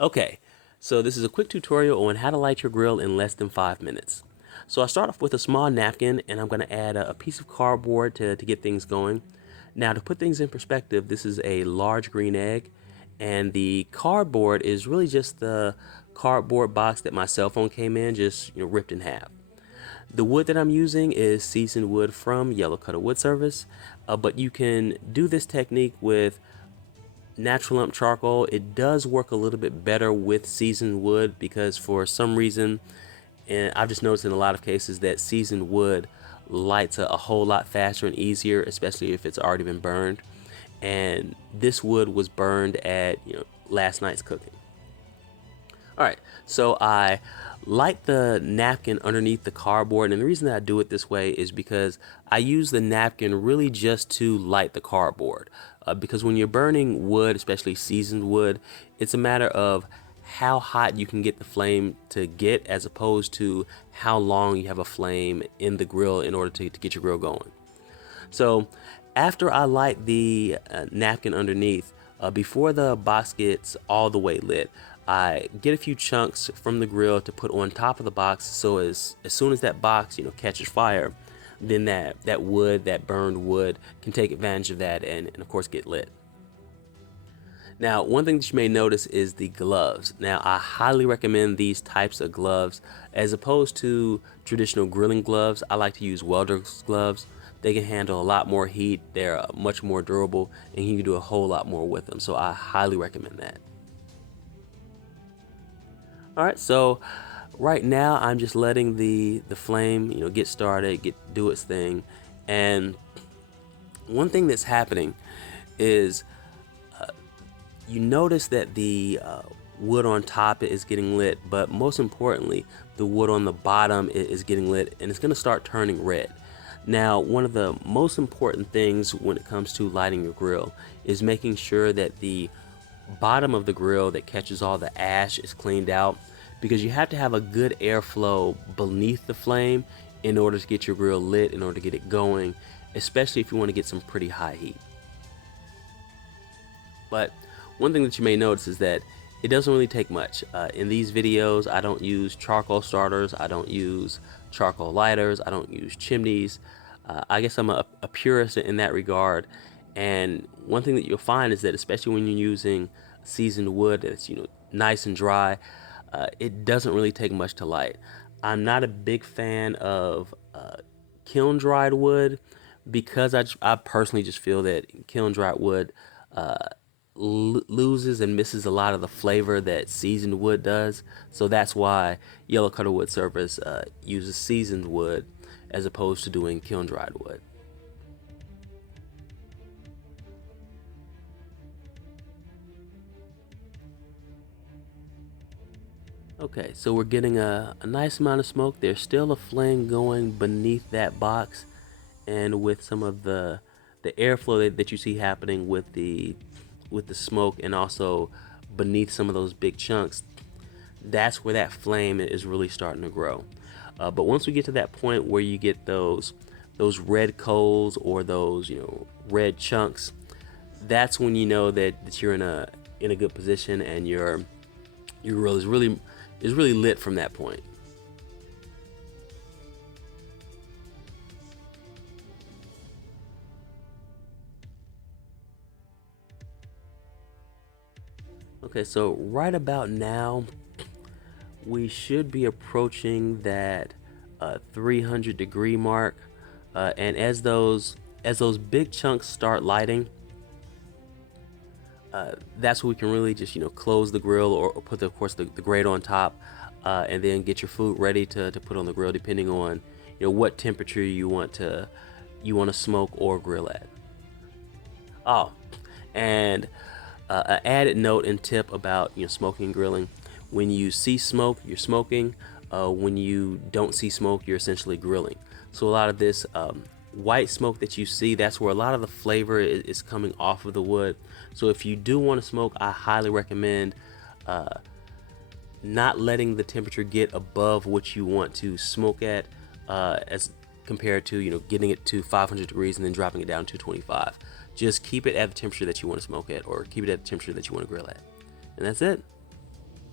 Okay, so this is a quick tutorial on how to light your grill in less than 5 minutes. So I start off with a small napkin and I'm going to add a piece of cardboard to get things going. Now to put things in perspective, this is a large green egg and the cardboard is really just the cardboard box that my cell phone came in, just ripped in half. The wood that I'm using is seasoned wood from Yellow Cutter Wood Service, but you can do this technique with natural lump charcoal. It does work a little bit better with seasoned wood because for some reason, and I've just noticed in a lot of cases that seasoned wood lights a whole lot faster and easier, especially if it's already been burned. And this wood was burned at last night's cooking. All right, so I light the napkin underneath the cardboard, and the reason that I do it this way is because I use the napkin really just to light the cardboard. Because when you're burning wood, especially seasoned wood, it's a matter of how hot you can get the flame to get as opposed to how long you have a flame in the grill in order to get your grill going. So after I light the napkin underneath, before the box gets all the way lit, I get a few chunks from the grill to put on top of the box, so as soon as that box catches fire, then that wood, that burned wood, can take advantage of that and of course get lit. Now, one thing that you may notice is the gloves. Now, I highly recommend these types of gloves as opposed to traditional grilling gloves. I like to use welder's gloves. They can handle a lot more heat, they're much more durable, and you can do a whole lot more with them, so I highly recommend that. All right, so right now I'm just letting the flame get started, do its thing. And one thing that's happening is you notice that the wood on top is getting lit, but most importantly the wood on the bottom is getting lit, and it's going to start turning red. Now, one of the most important things when it comes to lighting your grill is making sure that the bottom of the grill that catches all the ash is cleaned out, because you have to have a good airflow beneath the flame in order to get your grill lit, in order to get it going, especially if you want to get some pretty high heat. But one thing that you may notice is that it doesn't really take much. In these videos, I don't use charcoal starters, I don't use charcoal lighters, I don't use chimneys. I guess I'm a purist in that regard. And one thing that you'll find is that especially when you're using seasoned wood that's nice and dry, it doesn't really take much to light. I'm not a big fan of kiln dried wood because I personally just feel that kiln dried wood loses and misses a lot of the flavor that seasoned wood does. So that's why Yellow Cutter Wood Service uses seasoned wood as opposed to doing kiln dried wood. Okay, so we're getting a nice amount of smoke. There's still a flame going beneath that box, and with some of the airflow that you see happening with the smoke, and also beneath some of those big chunks, that's where that flame is really starting to grow. But once we get to that point where you get those red coals or those red chunks, that's when you know that you're in a good position and your grill is really lit from that point. Okay, so right about now we should be approaching that 300-degree mark, and as those big chunks start lighting, that's when we can really just close the grill, or put of course the grate on top, and then get your food ready to put on the grill, depending on what temperature you want to smoke or grill at. Oh, and an added note and tip about smoking and grilling: when you see smoke, you're smoking. When you don't see smoke, you're essentially grilling. So a lot of this white smoke that you see, that's where a lot of the flavor is coming off of the wood. So if you do want to smoke, I highly recommend not letting the temperature get above what you want to smoke at, as compared to getting it to 500 degrees and then dropping it down to 225. Just keep it at the temperature that you want to smoke at, or keep it at the temperature that you want to grill at, and that's it.